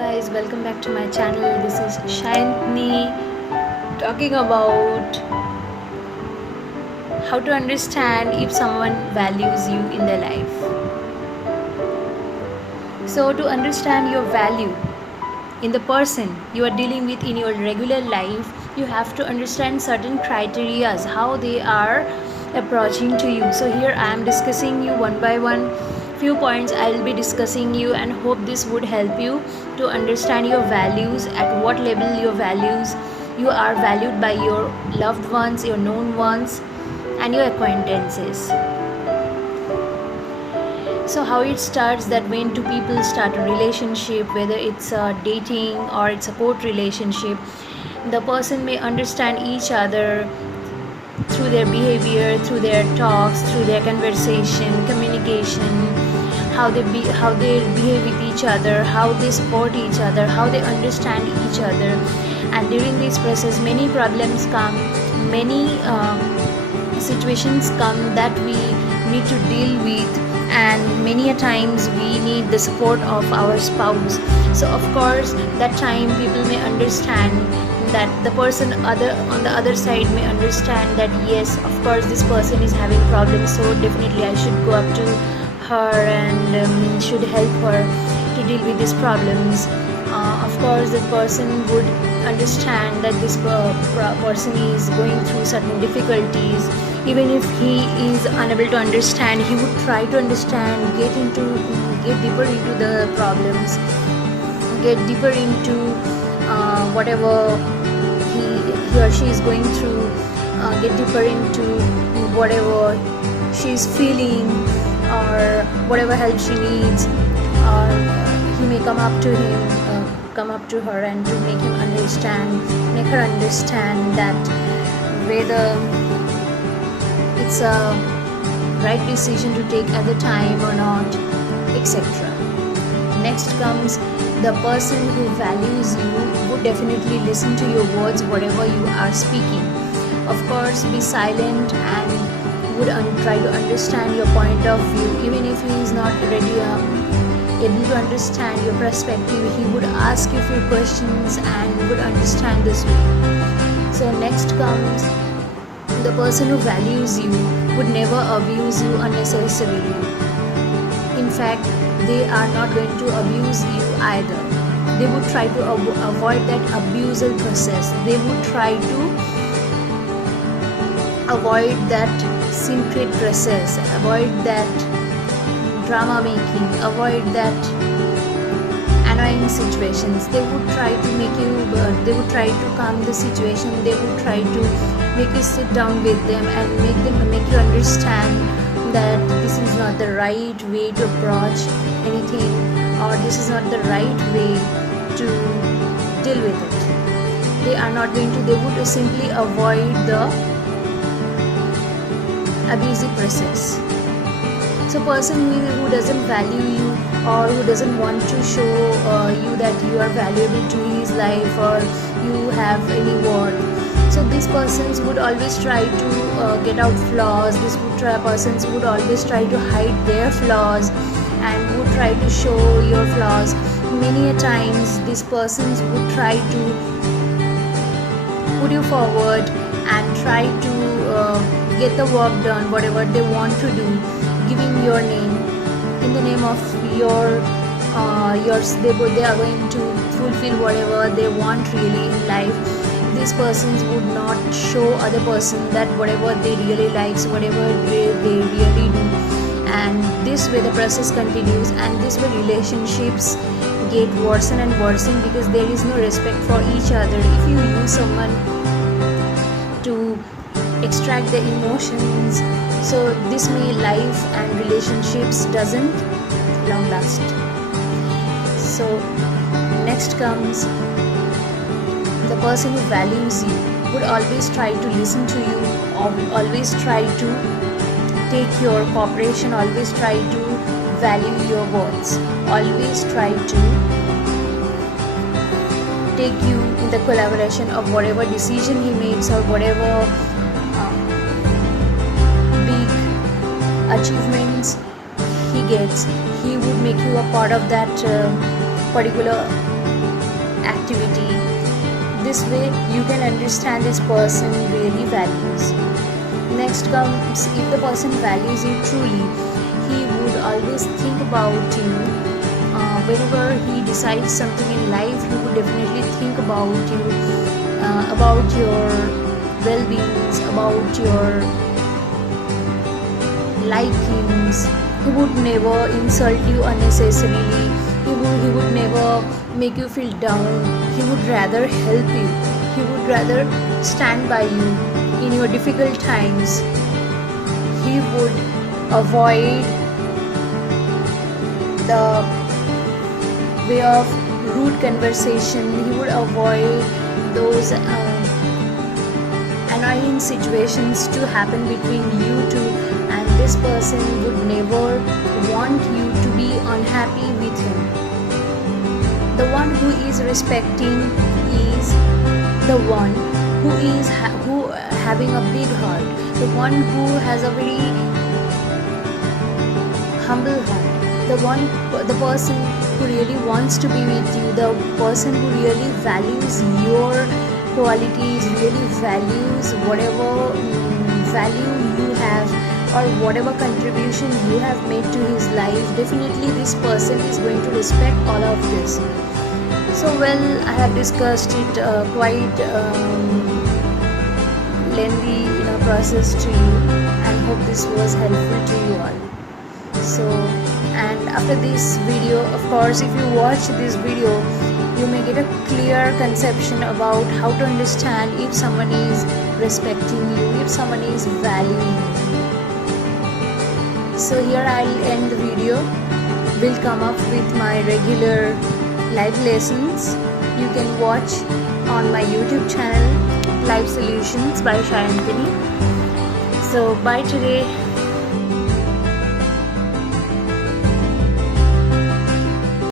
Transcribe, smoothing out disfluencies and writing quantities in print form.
guys, welcome back to my channel. This is Shantni talking about how to understand if someone values you in their life. So to understand your value in the person you are dealing with in your regular life, you have to understand certain criteria, how they are approaching to you. So here I am discussing you one by one few points. I will be discussing you and hope this would help you to understand your values, at what level your values you are valued by your loved ones, your known ones, and your acquaintances. So how it starts, that when two people start a relationship, whether it's a dating or it's a court relationship, the person may understand each other through their behavior, through their talks, through their conversation, communication, how they behave with each other, how they support each other, how they understand each other. And during this process, many problems come, many situations come that we need to deal with, and many a times we need the support of our spouse. So of course that time people may understand that the person on the other side may understand that yes, of course this person is having problems, so definitely I should go up to her and should help her to deal with these problems. Of course the person would understand that this person is going through certain difficulties. Even if he is unable to understand, he would try to understand, get deeper into the problems, get deeper into whatever he or she is going through, get deeper into whatever she is feeling or whatever help she needs. Or he may come up to her and to make her understand that whether it's a right decision to take at the time or not, etc. Next comes the person who values you would definitely listen to your words, whatever you are speaking. Of course, be silent and would try to understand your point of view. Even if he is not ready able to understand your perspective, he would ask you few questions and would understand this way. So next comes the person who values you would never abuse you unnecessarily. In fact, they are not going to abuse you either. They would try to avoid that abusal process. They would try to avoid that secret process, avoid that drama making, avoid that annoying situations. They would try to make you, they would try to calm the situation. They would try to make you sit down with them and make you understand that this is not the right way to approach anything, or this is not the right way to deal with it. They would simply avoid the abusive process. So person who doesn't value you or who doesn't want to show you that you are valuable to his life or you have any worth, so these persons would always try to get out flaws. Persons would always try to hide their flaws and would try to show your flaws. Many a times these persons would try to put you forward and try to get the work done, whatever they want to do, giving your name in the name of yours. They are going to fulfill whatever they want really in life. These persons would not show other person that whatever they really likes, whatever they really do, and this way the process continues, and this way relationships get worse and worse because there is no respect for each other. If you use someone to extract the emotions, so this way life and relationships doesn't long last. So next comes the person who values you would always try to listen to you, or always try to take your cooperation, always try to value your words, always try to take you in the collaboration of whatever decision he makes or whatever big achievements he gets. He would make you a part of that particular activity. This way you can understand this person really values. Next comes, if the person values you truly, he would always think about you. Whenever he decides something in life, he would definitely think about you, about your well-beings, about your likings. He would never insult you unnecessarily. He would never make you feel down. He would rather help you. He would rather stand by you in your difficult times. He would avoid the way of rude conversation. He would avoid those annoying situations to happen between you two, and this person would never want you to be unhappy with him. The one who is respecting is the one who is having a big heart, the one who has a very humble heart, the person who really wants to be with you, the person who really values your qualities, really values whatever value you have or whatever contribution you have made to his life. Definitely this person is going to respect all of this. So well, I have discussed it quite lengthy in a process to you, and hope this was helpful to you all. So, and after this video, of course, if you watch this video, you may get a clear conception about how to understand if someone is respecting you, if someone is valuing you. So here I'll end the video. We'll come up with my regular live lessons. You can watch on my YouTube channel, Life Solutions by Shayanthini. So bye today.